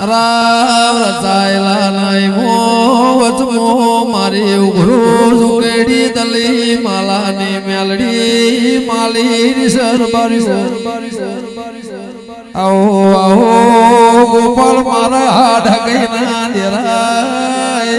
રામ રચાયેલા નહીં વચમો મારી ઉઘરું ઝુકેડી દલી માલાની મેલડી માલી સરબારી આવો આવો ગોપાલ મારા ઢગઈના દેરાય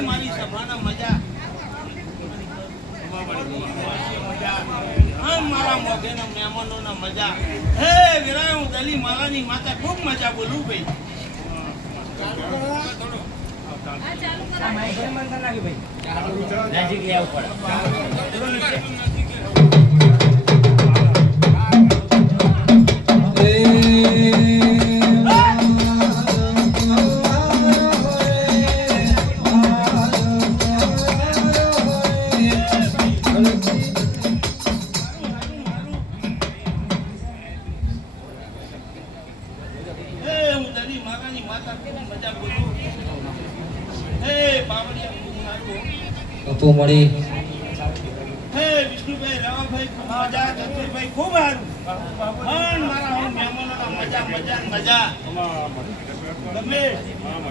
મારી સભાના મજા મારા મોઢેના મહેમાનોના મજા હે વિરાય હું દલી માલાની માતા ખૂબ મજા બોલું ભાઈ મળી હે વિષ્ણુભાઈ રામભાઈ ખૂબ મજા ચતુરભાઈ ખૂબ સારું પણ મારા હું મહેમાનોના મજા મજા મજા ગમે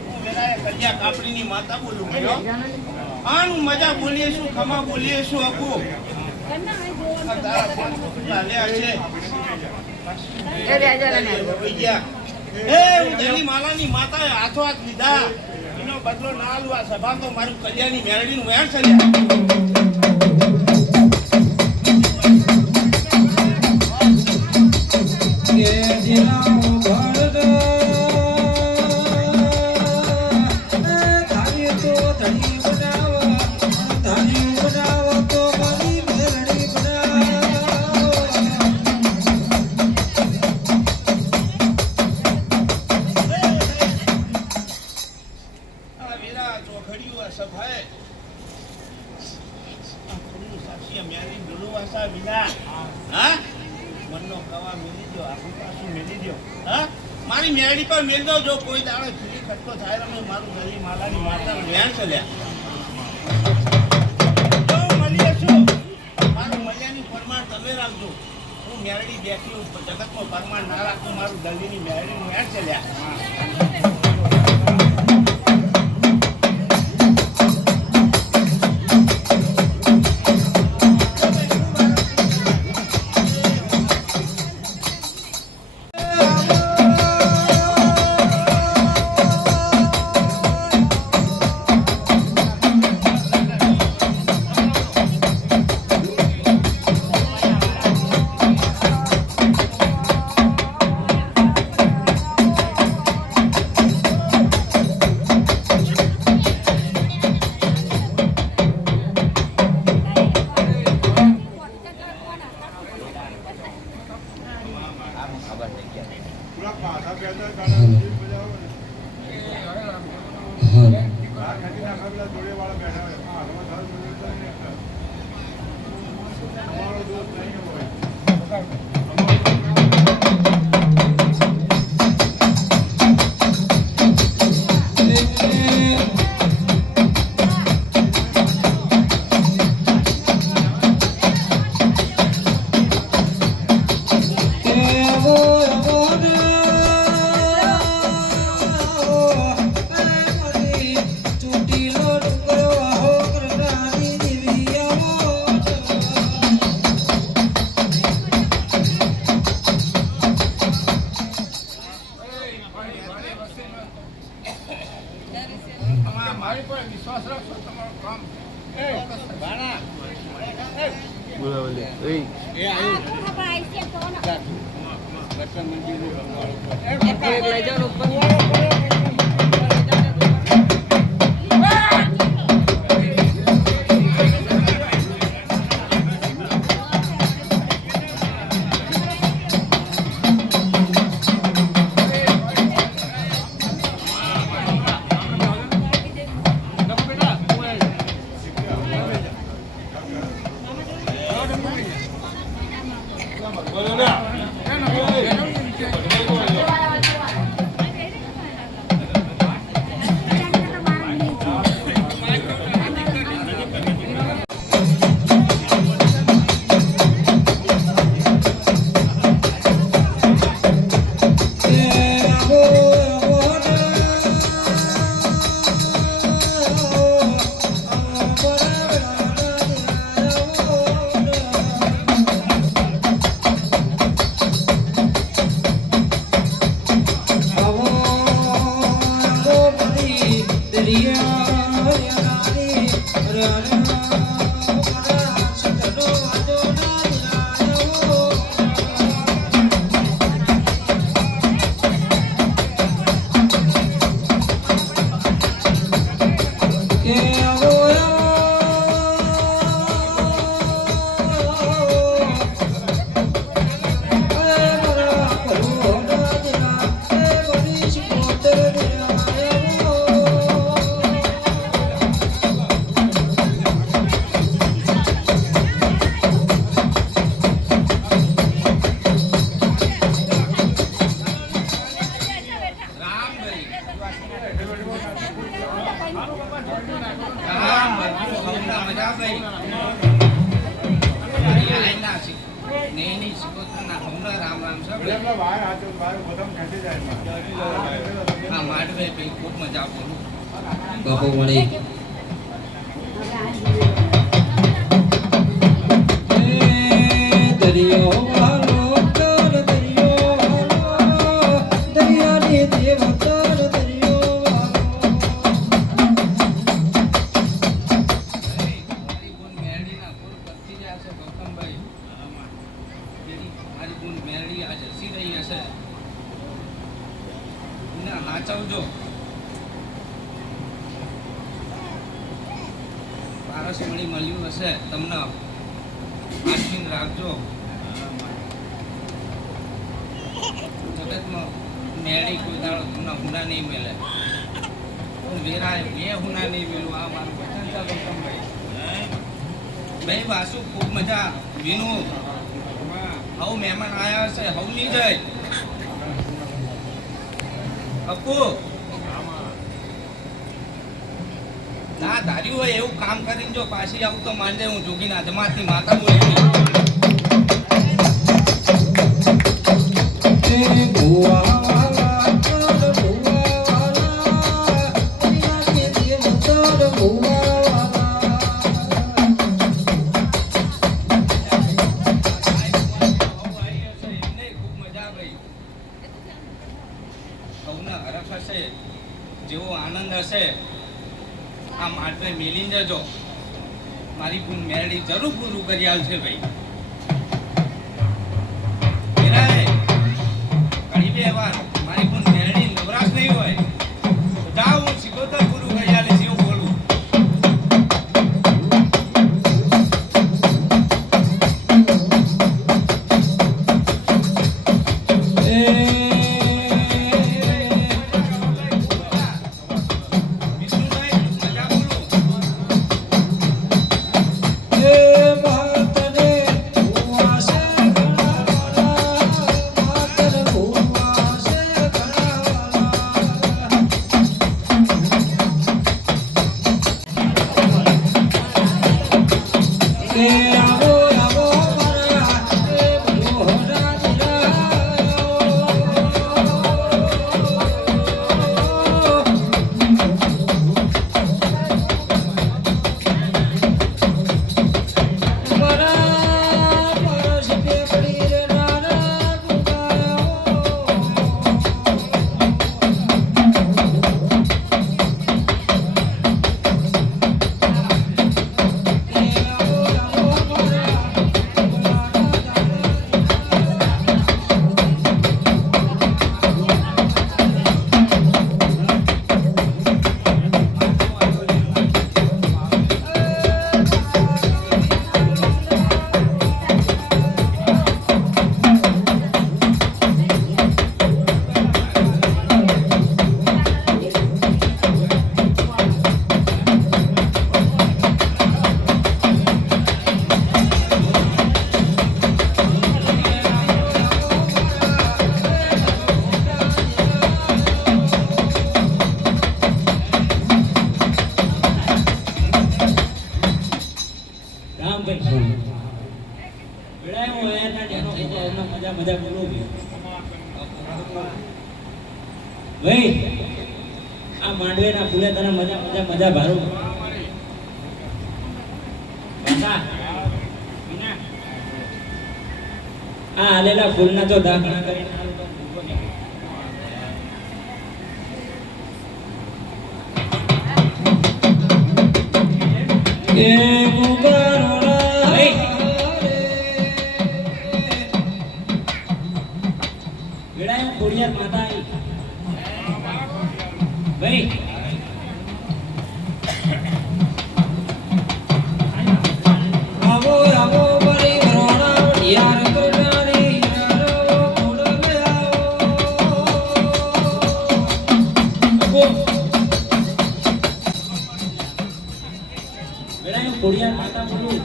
હું વેરાય કલ્યા કાપડીની માતા બોલું ગયો આન મજા બોલીએ શું ખમા બોલીએ શું અકુ લે છે એ હું દલી માલાની માતાએ હાથો હાથ લીધા એનો બદલો ના લઉં આ સભા તો મારું કલ્યાણની મેરડીનું વેણ ચલ્યા મારી મેરડી પર મેલ દો જો કોઈ દાડો ફીરી ખટકો થાય તો મારું દલી માલાની માતા વેણ ચલ્યા તો મળીએ છું મારું મજાની પરમાણ તમે રાખજો હું મેરડી બેઠી જગતમાં પરમાણ ના રાખું મારું દલીની મેરડીનું વેણ ચલ્યા બાપુ મળી દરિયો વાલો તર દરિયો વાલો દરિયાની દેવ તર દરિયો વાલો મારી બોન મેરડીના ફૂલ કરતી જાય છે ગૌતમભાઈ મારી બોન મેરડી આ જસી રહી હશે એને નાચવજો પારસ મળી મળ્યું હશે તમને આશીન રાખજો જગતમાં મેળી કોઈ દાડો તમને હુના નહીં મળે વેરાય બે હુના નહીં મળ્યું આ મારું વચન છે ગૌતમભાઈ ભાઈ વાસુ ખૂબ મજા વિનુ હવ મહેમાન આયા હશે હવ નહીં જાય અપુ ના ધાર્યું હોય એવું કામ કરીને જો પાછી આવું તો માંડે હું જોગીના જમાતની માતા બોલી ભુવા વાલા તર ભુવા વાલા દરિયાની દેવ તર ભુવા જેવો આનંદ હશે આ માટે મિલી જજો મારી પૂન મેરડી જરૂર પૂરું કરી આવશે ભાઈ ઘણી બે વાર મારી પૂન મેરડી નવરાશ નહીં હોય જાઓ હું સિકોતર પૂરું કરી આવીશ એવું બોલું ભાઈ આ માંડવેના ફૂલે તને મજા મજા મજા ભારું બાસા વિના આ આલેલા ફૂલના જો દાખલા કરીને આલું તો ભૂગો નહીં. એ મુબારોડા વેડાયો ખોડિયાર માતા આવી ભાઈ આવો આવો બરી રોણા યાર કોડાની યારો કોડલે આવો વેડાયો ખોડિયાર માતા બોલું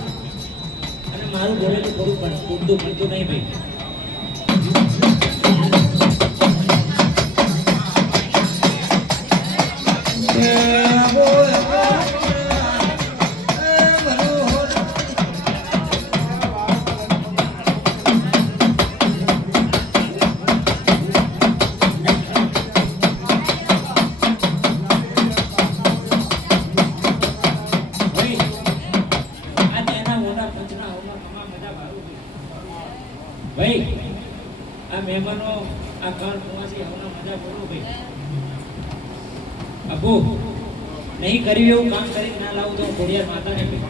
અને મારું બોલેલું થોડું પણ પૂરતું પડતું નહીં ભાઈ. ભાઈ આ તેના મોટા પંચના હોમાં તમામ મજા ભારું છે. ભાઈ આ મહેમાનો આ ઘર કુવાસી હોના મજા બોલો ભાઈ. અબુ નહીં કર્યું એવું કામ કરી ના લાવું તો ખોડિયાર માતાને ભાઈ.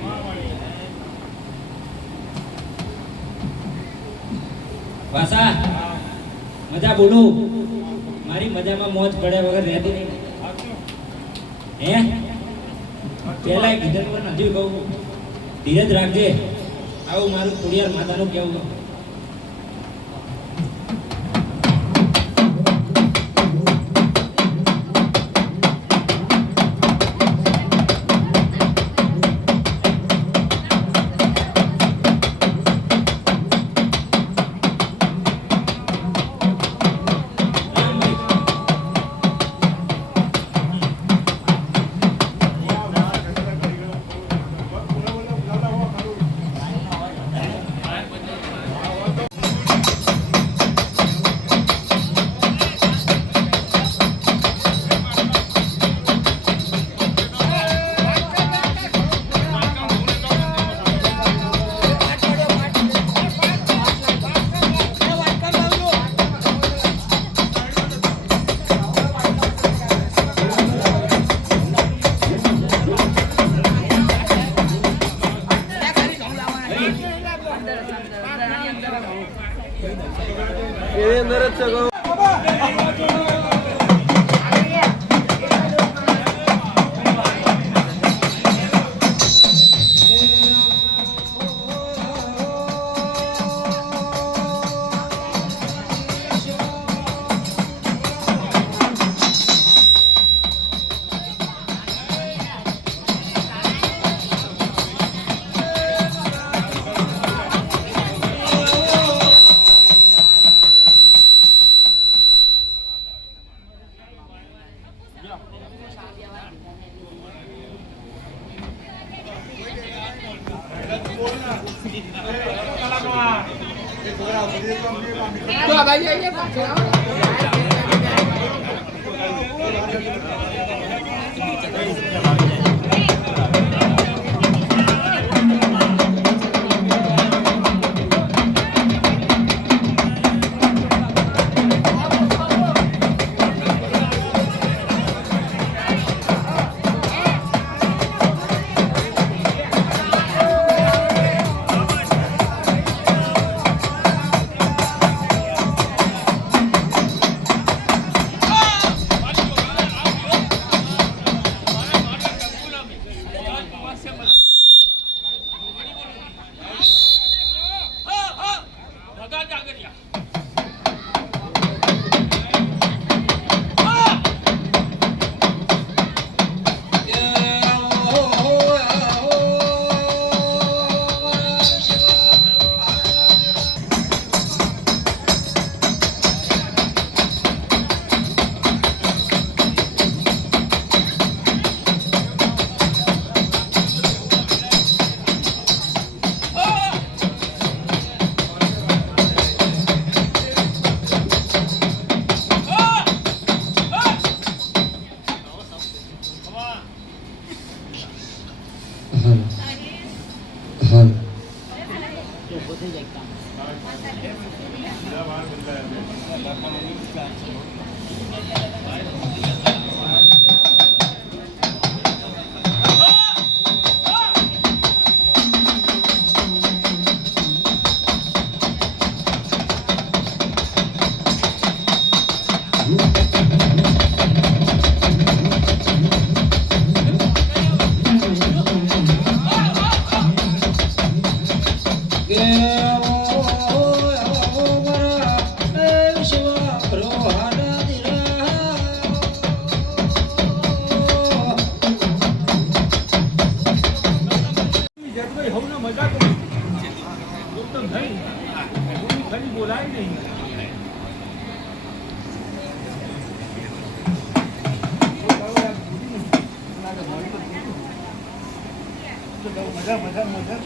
વાસા મજા બોલું મારી મજામાં મોજ પડ્યા વગર રહેતી નહીં હે પેલા કીધું પણ હજુ કહું ધીરજ રાખજે આવું મારું ખોડિયાર માતાનું કહેવું. મજા મજા મજા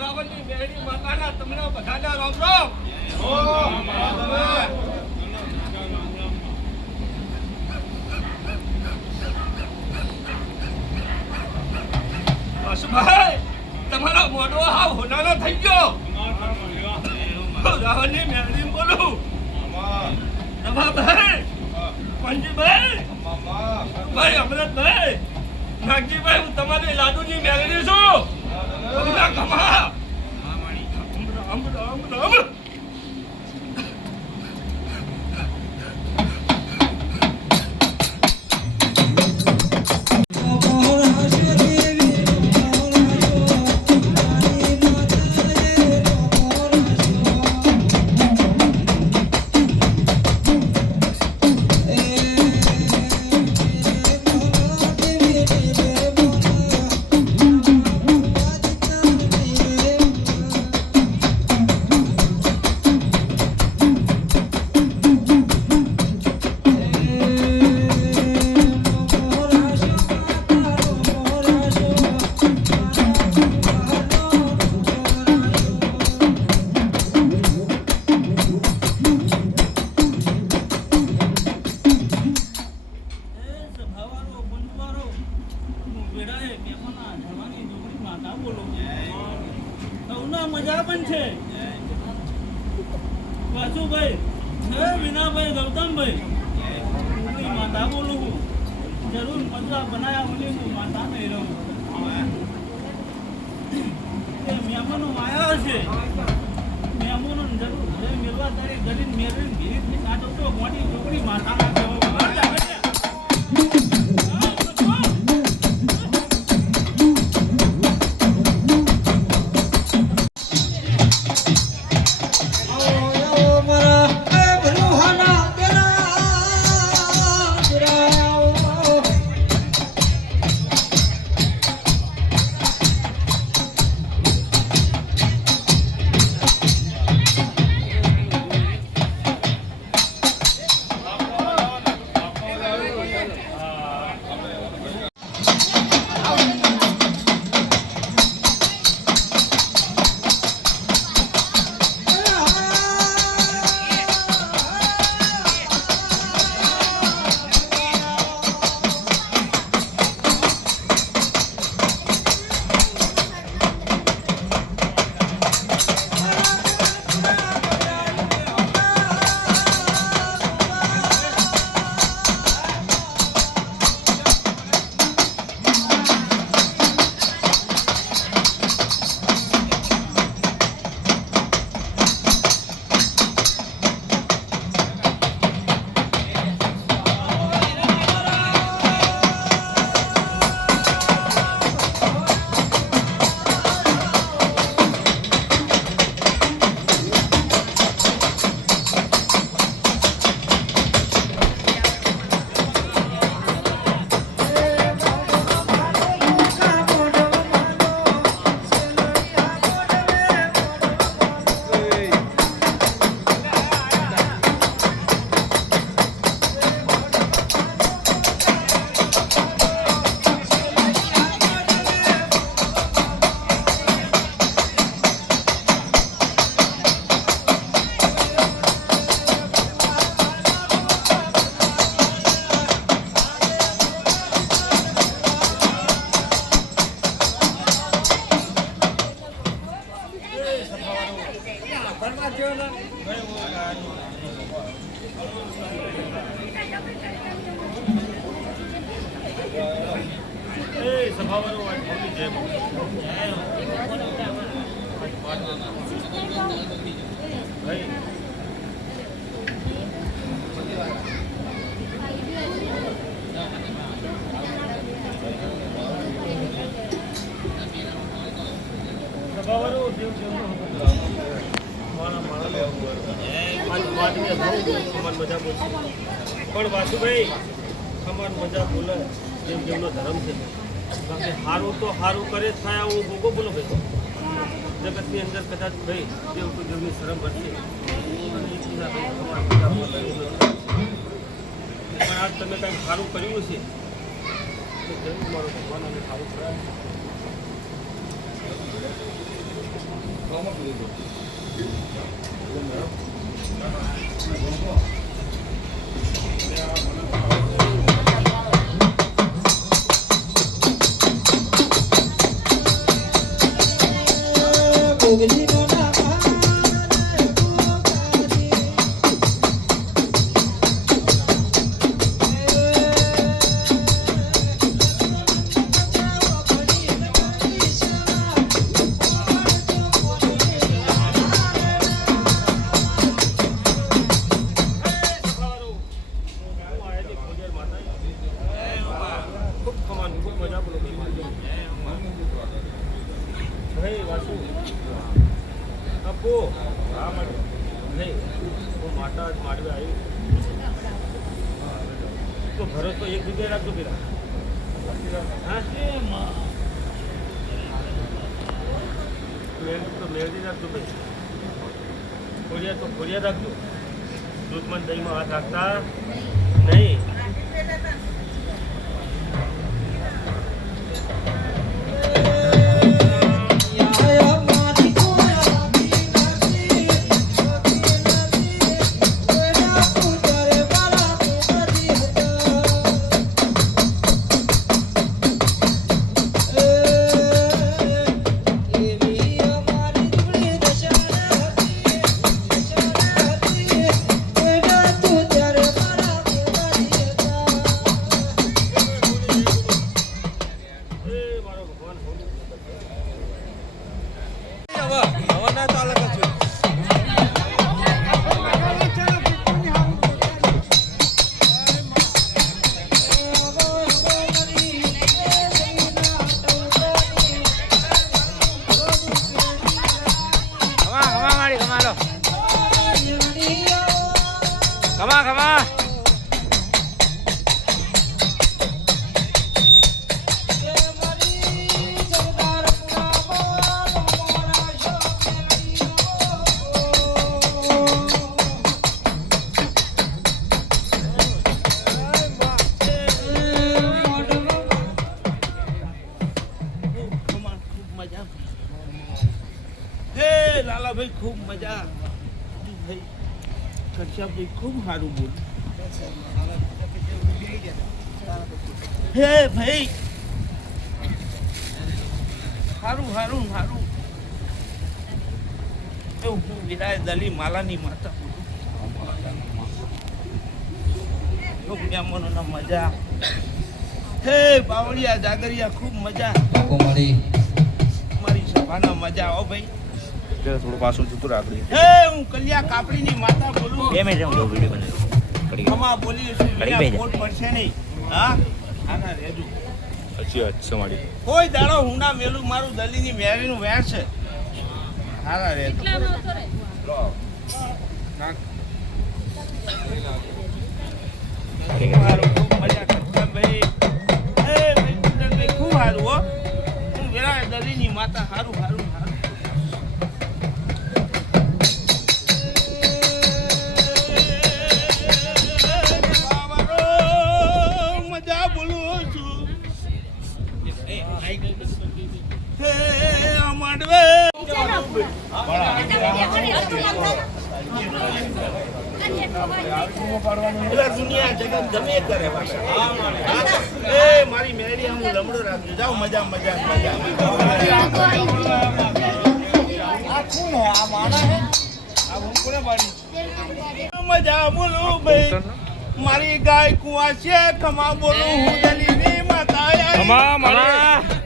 રાવણની મેળી માતાના તમને બધાના રામ રામ. વાસુભાઈ તમારો મોઢો હાવ હોનાનો થઈ ગયો. રાવણની મેળી બોલું. રમાભાઈ, પંજીભાઈ, ભાઈ અમરતભાઈ, નાગજીભાઈ, હું તમારી લાડુની મેળવી છું. કમા રામ રામ રામ. મજા પણ છે. વાસુભાઈ, વિનાભાઈ, ગૌતમભાઈ, માતા બોલું હું. જરૂર મજા બનાયા બોલી હું માતા નહીં રહું. મહેમાનો આવ્યા છે. મહેમાનો જરૂર ઘરે મેળવા તારી ગરીબ મેળવી ભીડ આ તો મોટી છોકરી માતાના પણ વાસુભાઈ અમાર મજા બોલે જેમ જેમનો ધર્મ છે બાકી સારું તો સારું કરે થાય હું ભોગો બોલો ભાઈ જગતની અંદર કદાચ ભાઈ દેવ તો દેવની શરમ ભરશે પણ આજ તમે કંઈક સારું કર્યું છે તો જરૂર તમારો ભગવાન અમે સારું કરાય તો ભરોસો એક જગ્યાએ રાખજો પેલા મેળવી રાખજો ભાઈ ખોડિયા રાખજો દૂધમાં દહીંમાં હાથ રાખતા નહીં લાલાભાઈ ખૂબ મજા ભાઈ કશ્યપભાઈ ખૂબ સારું બોલ હે ભાઈ સારું સારું સારું તો હું વિરાય દલી માલાની માતા બોલું મજા હે બાવળિયા જાગરિયા ખૂબ મજા મારી સભાના મજા આવો ભાઈ થોડું પાછું જતું રાખડી હે હું કલ્યા કાપડીની માતા બોલું 2 મિનિટ હું વિડિયો બનાવ્યો અમા બોલી છું વિના કોટ પડશે નહીં હા આના રેજુ અચ્છી અચ્છા માડી કોઈ દાડો હુંડા મેલું મારું દલીની મેરીનું વેર છે હારા રેજુ મારું ખૂબ મજા કરતા ભાઈ હે ભાઈ કુંદનભાઈ ખૂબ સારું હો હું વેરા દલીની માતા સારું સારું સારું દુનિયા જગત ગમે કરે મારી મેળી હું લમડો રાખજો જાઓ મજા મજા મજા આ કોણ હે આ માણા હે આ હું કોને પાડી મજા બોલું ભાઈ મારી ગાય કુવા છે ખમા બોલું હું દલીની માતા આઈ. ખમા મારી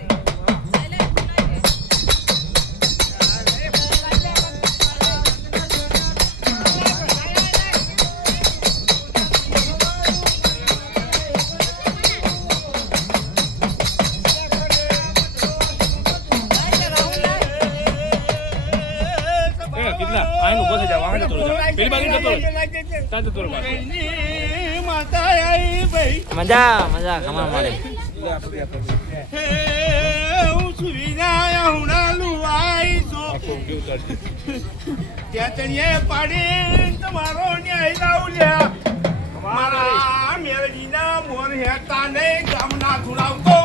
કેટલા આઈનું ઉભો થઈ જાવ વાહન જતો રહે પેલી બાજુ જતો રહે ત્યાં જતો રહે દલીની માતા આઈ ભાઈ મજા મજા ખમા મળે હે હું સુવિના હુણા લુવાઈ છો ત્યાં ચણીએ પાડી તમારો ન્યાય લાવલ્યા મારા મેરડીના મોર હેતા નહીં ગામના ધુણાવતો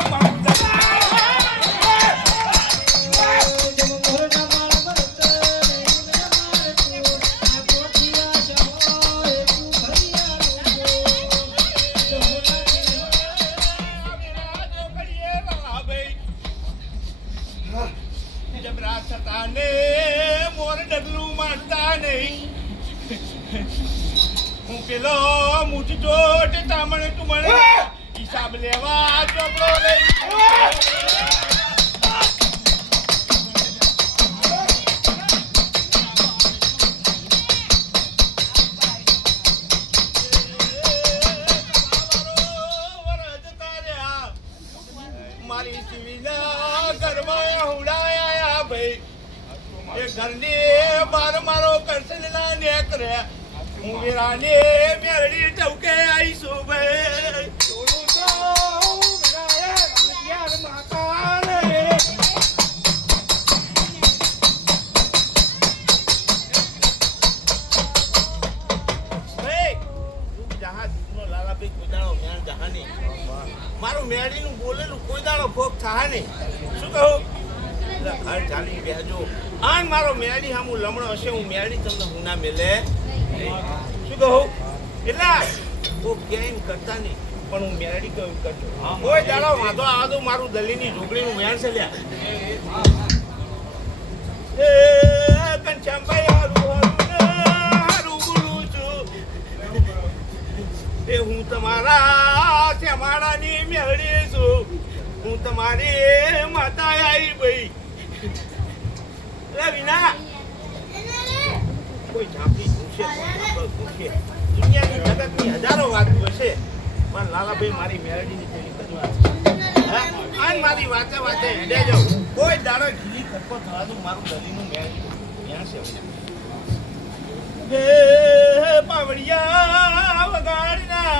જબરા થતા ને મોર ડગલું માનતા નહીં હું પેલો મૂઠ જોટ તામણ તુમણ હિસાબ લેવા ચોપડો લઈ મારી સિવિલા ઘરમાં હુડાયા ભાઈ એ ઘરની બાર મારો કરશન ના નેકરે હું વીરાને મેરડી ટવકે આવીશું ભાઈ થોડું તો વિનાયક માતા રે મારું મેડીનું બોલેલું કોઈ દાડો ભોગ થાય નહીં શું કહું ઘર ચાલી બેજો આન મારો મેડી હામું લમણો હશે હું મેડી તમને હું ના મેલે શું કહું એટલા ભોગ ક્યાંય કરતા નહીં પણ હું મેડી કહું કરજો કોઈ દાડો વાંધો આવતો મારું દલીની ઢોકળીનું વેણ છે લ્યા એ કંચાંભાઈ હારું બોલું છું એ હું તમારા શ્યામાળાની મેળી છું હું તમારી માતા આવી ભાઈ વિના કોઈ ઝાંપી પૂછે દુનિયાની જગતની હજારો વાતો હશે પણ લાલાભાઈ મારી મેળડીની તેની કદવા આન મારી વાતે વાતે હેડે જાઉં કોઈ દાડો ઘીલી ખટકો થવાનું મારું દલીનું મેળી ત્યાં છે હે પાવડિયા વગાડના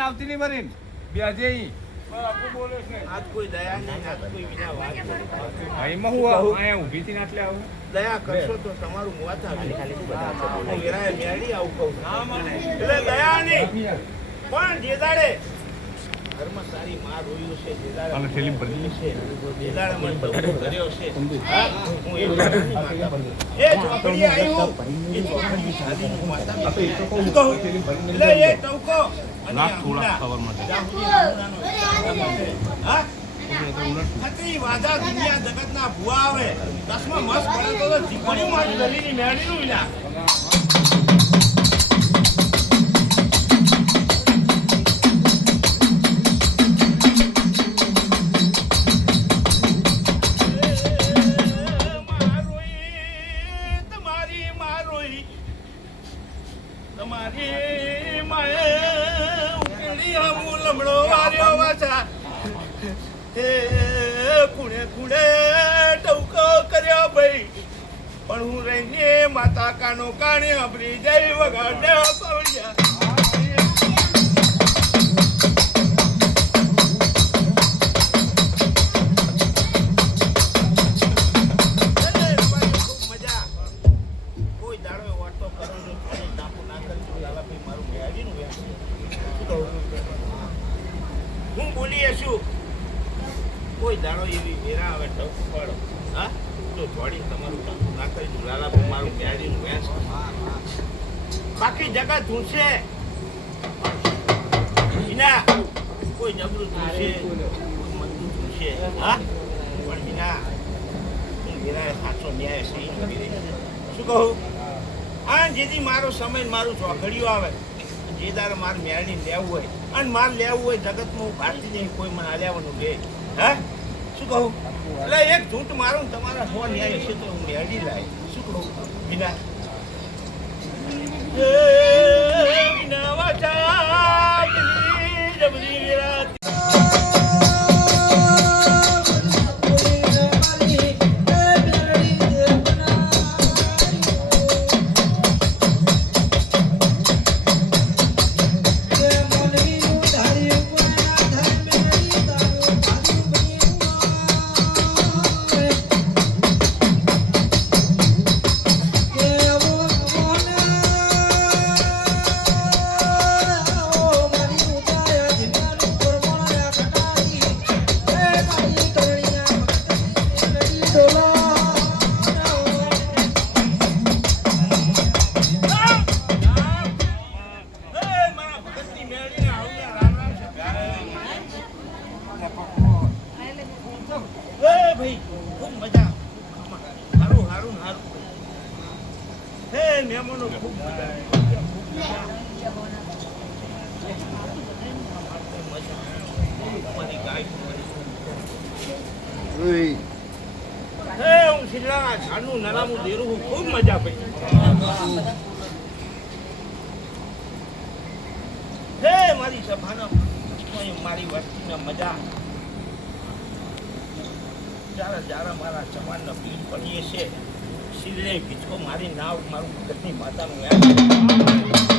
આવતી નહીં મરીન બેજે આજ કોઈ દયા નહીં આજ કોઈ વિના વાત એમાં હું અહીંયા ઊભી થી આટલે આવું દયા કરશો તો તમારું મોત આવે હું વીરાએ મેળી આવું કહું એટલે દયા નહીં પણ જે દાડે ઘરમાં સારી માં રોયું છે જે દાડે આને થેલી ભરી છે જે દાડે મને બધું કર્યો છે હા હું એ વીરાની માતા એ ચોકડી આવ્યું એ ચોકડી શાદીની માતા કહું એટલે એ ટવકો લાખ થોડા ખબર માટે હા ખતરી વાજા દુનિયા જગતના ભુવા આવે દસમાં મસ્ત પડે તો જીવણી મારી દલીની મેળીનું વિના તમારી માએ ઉકેડી હમું લમડો વાર્યો વાછા હે ખૂણે ખૂણે ટવકો કર્યો ભાઈ પણ હું રહીને માતા કાનો કાણે આપણી જય વગાડને પવળ્યા હું બોલીએ શું કોઈ દાડો એવી વેરા આવે ટક પડો હા તો થોડી તમારું ટંકું ના કરી દઉં લાલા મારું પ્યારીનું વેચ બાકી જગત ધૂણશે વિના કોઈ જબરું ધૂણશે કોઈ મજબૂત ધૂણશે હા પણ વિના હું વેરાએ સાચો ન્યાય સહી શું કહું આ જેથી મારો સમય મારું ચોઘડિયું આવે જે દાડે મારે મેળવી લેવું હોય અને મારે લેવું હોય જગતમાં હું ભારતી નહીં કોઈ મને હાલ્યાવાનું લે હે શું કહું એટલે એક ઝૂંટ મારું ને તમારા હો ન્યાય હશે તો હું મેળવી લાય શું કહું વિના વિના વાચા જબરી વિરાટ ભાઈ ખૂબ મજા હારું હારું હારું હે મહેમાનો ખૂબ મજા હે હું શિલાના ઝાડનું નરામું દેરું હું ખૂબ મજા પડી હે મારી સભાના મારી વસ્તીના મજા જ્યારે જ્યારે મારા ચમાનના પીર પડીએ છે શિરડે ભીચકો મારી નાવ મારું ભગતની માતાનું યાદ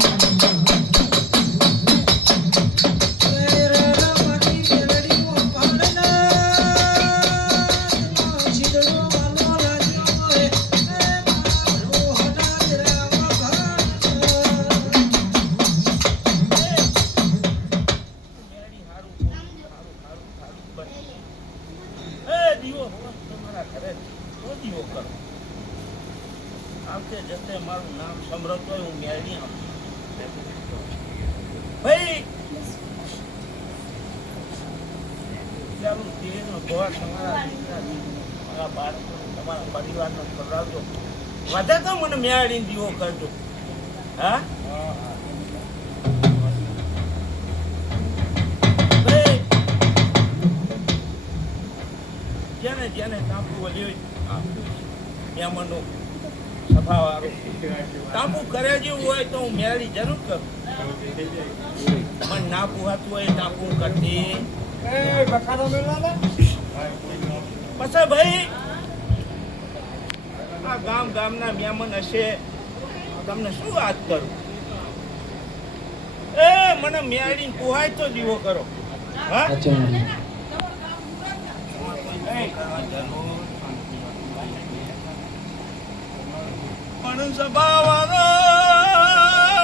મારું નામ સમરત હોય હું મેળવી આપું ભાઈ ચાલું ધીરેનો ભવા તમારા બાળકો તમારા પરિવારનો ખવડાવજો વધે તો મને મેળવીને દીવો કરજો હા જેને જેને ટાંપુ વળ્યું મહેમાનો સભાવાળો ટાંપુ કરે જેવું હોય તો હું મેળી જરૂર કરું પણ ના પુહાતું હોય ટાંપુ કરતી પછી ભાઈ આ ગામના મહેમાન હશે તમને શું વાત કરું એ મને મેળીને પુહાય તો દીવો કરો હા પણ સભાવાળો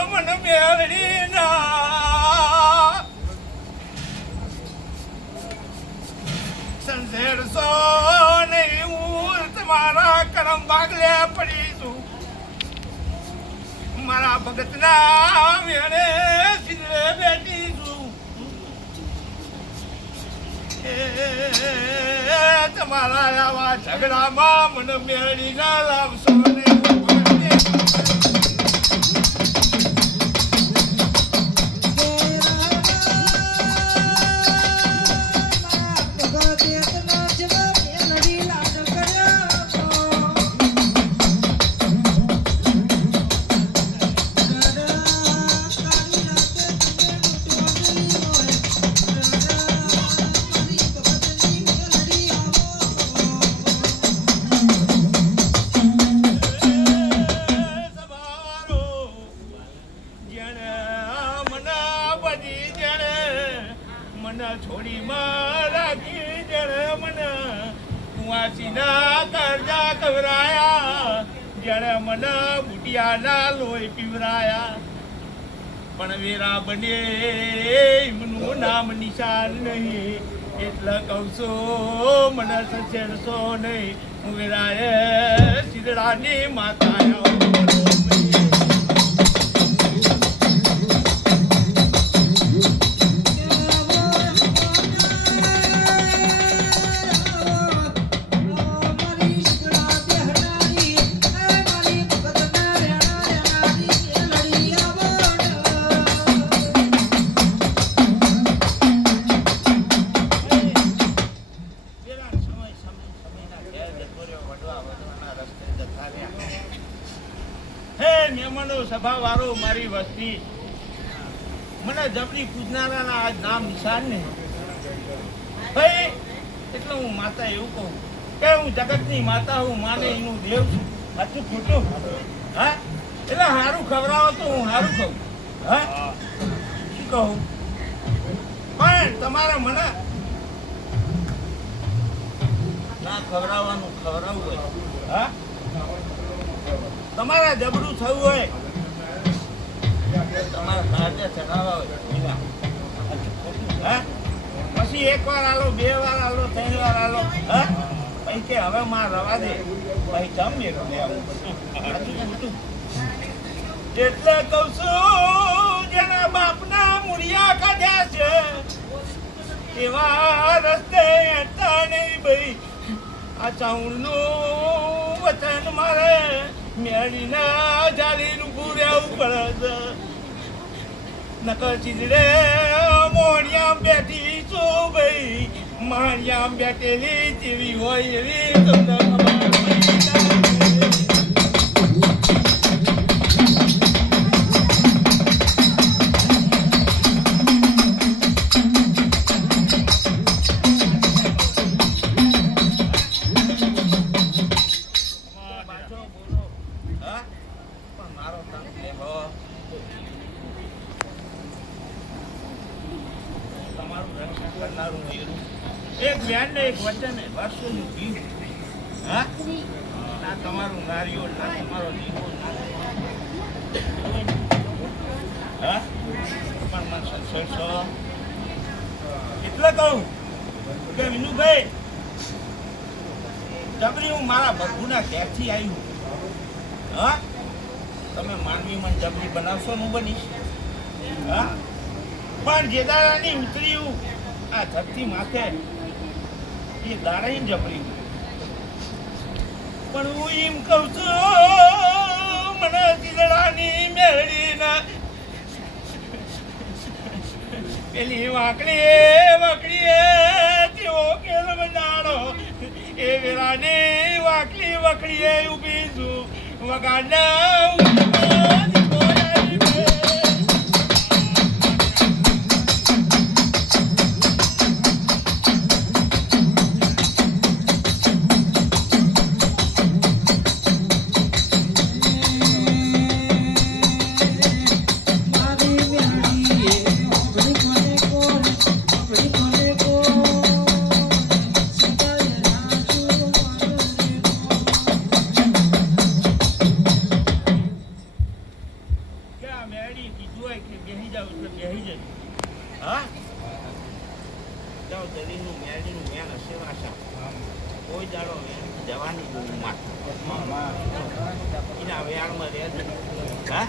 મને મેળવી ના સંસેડશો નહીં હું તમારા કરમ ભાગલે પડીશું મારા ભગતના મેળે સિદ્ધે બેઠીશું તમારા આવા ઝઘડામાં મને મેળવી ના લાવશો નહીં મને છોડી રાખી જેણે મને કુવાસીના કરજા કવરાયા જેણે મને બુટિયાના લોહી પીવરાયા પણ વેરા બને એમનું નામ નિશાન નહીં એટલે કહું છું મને છેડશો નહીં હું વેરાએ શીતળાની માતા સભા વાળો મારી વસ્તી મને જબરી પૂજનારાના આજ નામ નિશાન ને ભાઈ એટલે હું માતા એવું કહું કે હું જગતની માતા હું માને એનું દેવ છું સાચું ખોટું હા એટલે સારું ખવડાવો તો હું સારું કહું હા શું કહું પણ તમારે મને ના ખવડાવવાનું ખવડાવવું હોય હા તમારે જબરું થવું હોય તમારા કાળજા ચડાવવા હોય હા પછી એક વાર આલો 2 વાર આલો 3 વાર આલો હા પછી કે હવે માં રવા દે પછી જમીએ એટલે કહું છું જેના બાપના મૂળિયા કાઢ્યા છે એવા રસ્તે હેઠતા નહીં ભાઈ આ ચાઉણનું વચન મારે મેળીના જાળીનું પૂર્યા પડે છે નકર ચીજડે મોણિયા બેઠી છું ભાઈ માણિયા બેઠેલી જેવી હોય એવી તમને એક વ્યાન ને એક વચન વર્ષોનું જીવ હા ના તમારું નારિયો ના તમારો દીવો હા પણ મને સંશય એટલે કહું કે વિનુભાઈ જબરી હું મારા ભગુના ઘેરથી આવ્યું હા તમે માનવી મને જબરી બનાવશો હું બનીશ હા પણ જે દાડાની ઉતર્યું આ ધરતી માથે એ દાડા જબરી પણ હું એમ કહું છું મને ચીદડાની મેળીના પેલી વાકડી તેઓ કેલ બનાડો એ વેરાની વાકલી વકડીએ ઊભી છું વગાડના કોઈ દાડો જવાની હા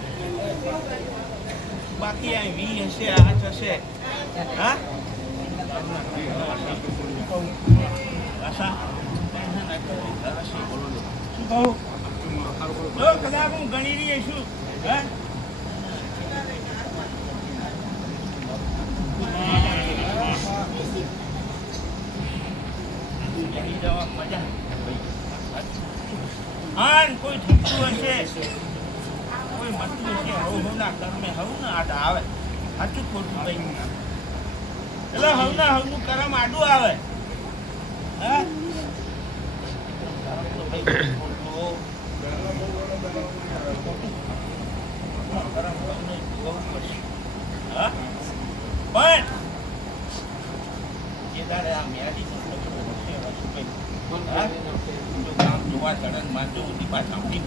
બાકી આ 20 હશે 8 હશે હા શું કહું કદાચ હું ગણી રહી છું હા હા કોઈ થતું હશે કોઈ મતું હશે હવના કર્મે હવના આડા આવે સાચું ખોટું ભાઈ એટલે હવનું કર્મ આડું આવે હા પણ દાડે આ મેડી કામ જોવા ચડન માંડો દીપા સાંભળી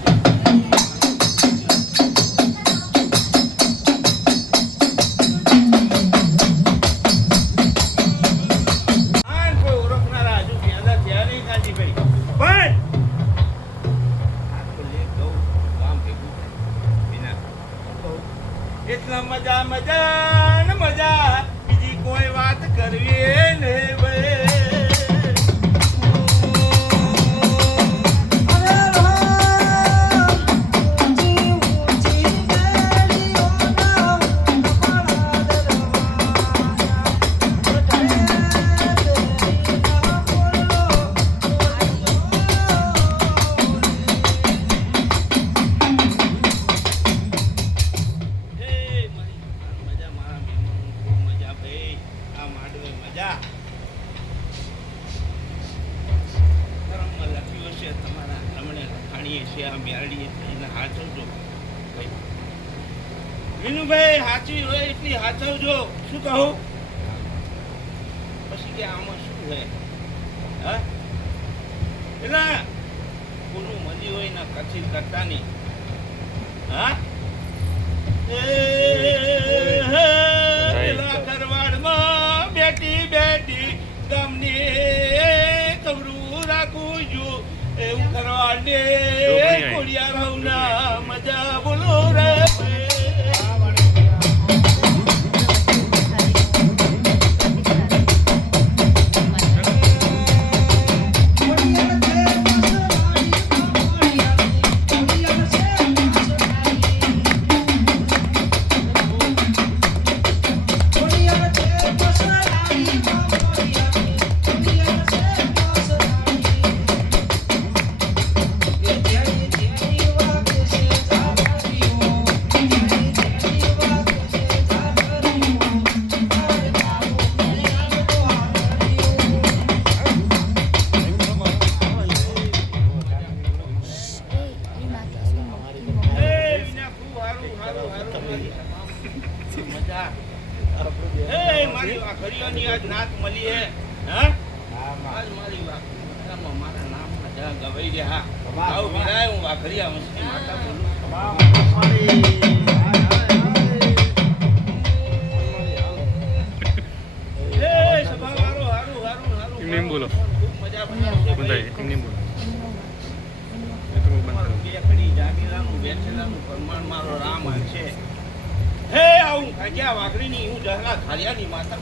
કોઈ ઓળખનારા હજુ પેદા થયા નહીં કાંજીભાઈ પણ એટલા મજા મજા ને મજા બીજી કોઈ વાત કરવી નહીં ભાઈ વિનુભાઈ હાચવી હોય એટલી હાચવજો શું કહું પછી કે આમાં શું છે હા એટલે કોનું મળી હોય ને કચી કરતા નહીં હા ખરવાડમાં બેટી બેટી ગામની કબરું રાખું છું એવું ખરવાડને કોડિયા રહું ના મજા બોલો રે વાઘરીની હું જહલા ખાલિયાની માતા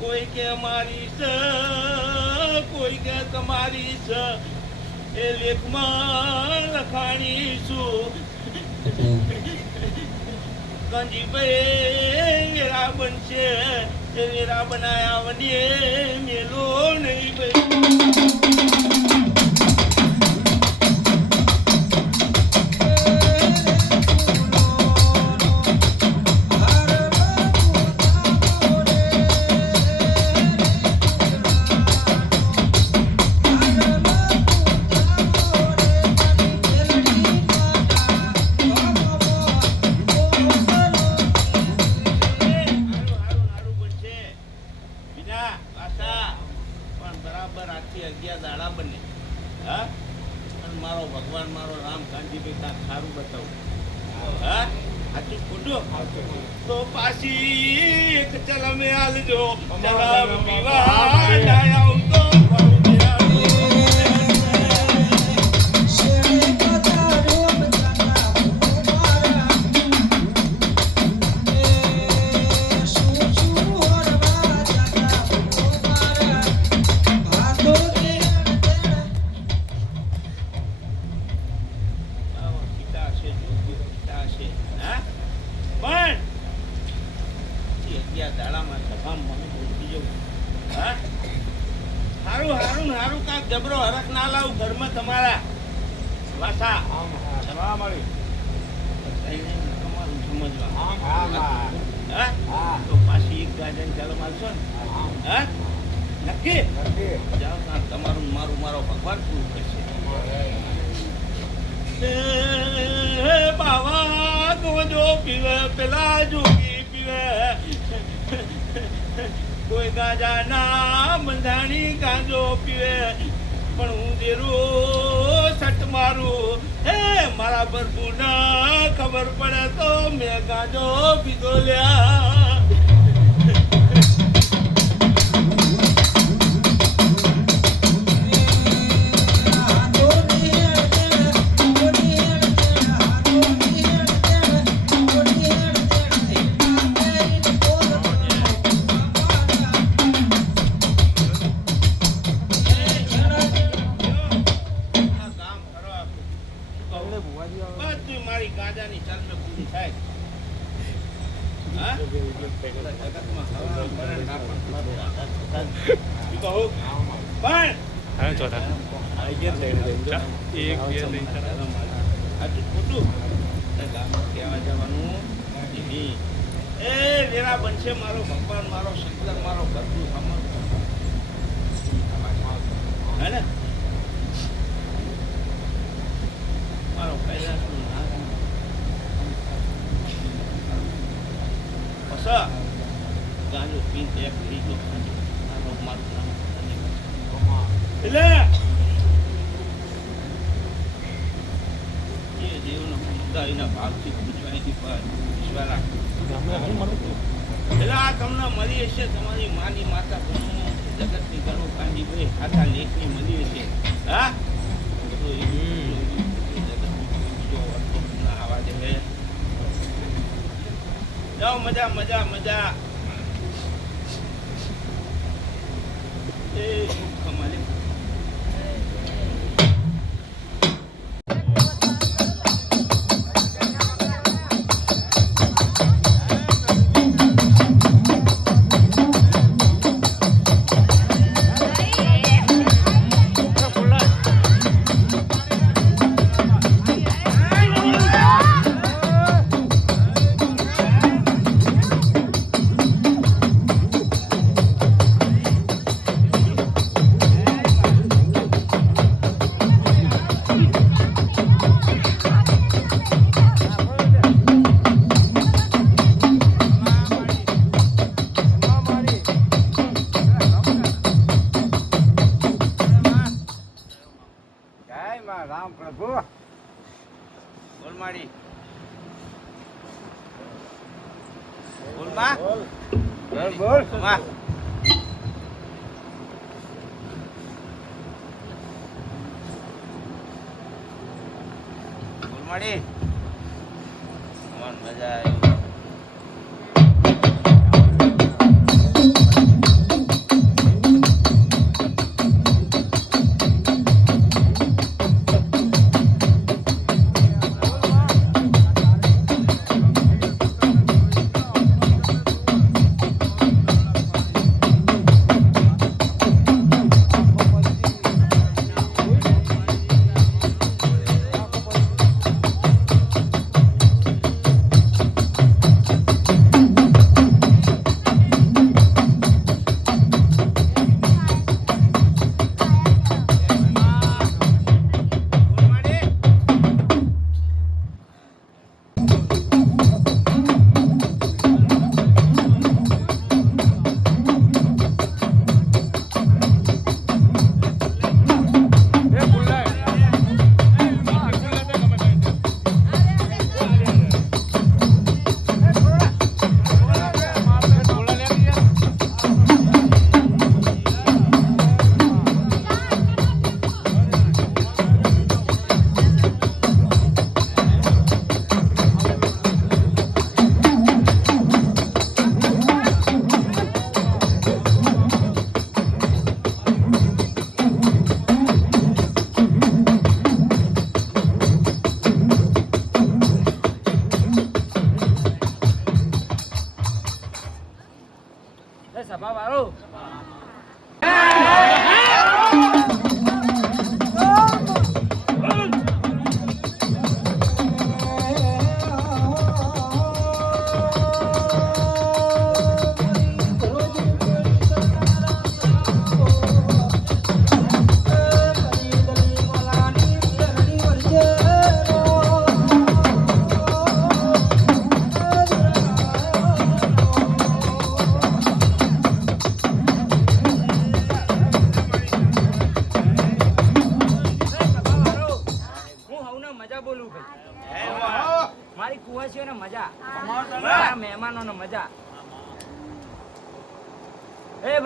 કોઈ કે મારી સ કોઈ કે તમારી સ એ લેખમાં લખાણીશું કંજીભાઈ વેરા બનશે એ વેરા બનાયા વને મેલો નહીં ભાઈ ભગવાન મારો રામ કાંજીભાઈ કાંક સારું બતાવું હા આટલું ખોટું તો પાછી એક ચલમે આલજો ચલમ પીવા ડાયા તો હારું હારું ને હારું કાંઈક જબરો હરખ ના લાવું ઘરમાં તમારા વાસા તમારું સમજવા હા તો પાછી એક ગાજન ચાલો મારશો ને હા નક્કી જાઓ તાર તમારું ને મારો ભગવાન પૂરું કરશે બાવા ગોજો પીવે પેલા જોગી પીવે કોઈ ગાજા ના બંધાણી ગાંજો પીવે પણ હું દેરો સટ મારું હે મારા પ્રભુ ના ખબર પડે તો મેં ગાંજો પીધો લ્યા બધી મારી ગાજાની ચાલને પૂરી થાય હા જગતમાં હવા ભરે નાખવા કહું પણ હા ચોથા એક બે નહીં આટલું ખોટું ગામમાં કહેવા જવાનું નહીં. એ વેરા બનશે મારો ભગવાન મારો શંકર મારો ઘરનું સામાન હે ને મારો કૈલાસનું નામ પસા ગાંજો પીન એક લીધો મારો મારું નામ એટલે એ દેવનો ખુદા એના ભાવથી પૂછવાથી ઈશ્વરા એટલે આ તમને મળી હશે તમારી માની માતા ઘણું જગતની ઘણું કાંડી ભાઈ ખાતા લેખની મળી હશે હા તો એ આવા દે જાઓ મજા મજા મજા એ કમાલે રામ પ્રભુ બોલ મારી બોલ માં બોલ માં બોલ મારી મન મજા આવી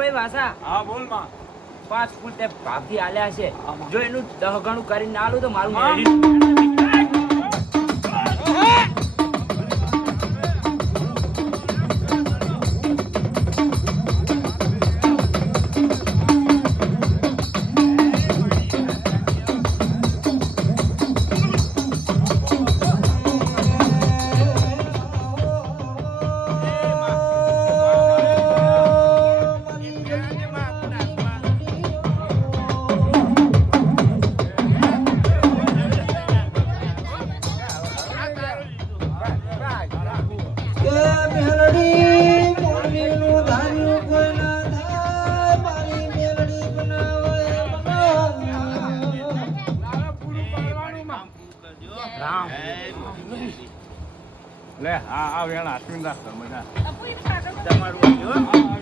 ભાઈ વાસા હા બોલ માં 5 ફૂલ તે ભાભી આલ્યા છે જો એનું 10 ગણું કરીને ના આલું તો મારું હા. મેળી કે મેલડી મોરબીનું ધાર્યું કોઈ ના થાય મારી મેલડી બનાવે રામ લે આ વેણા અશ્વિન દાસ મજા તમારું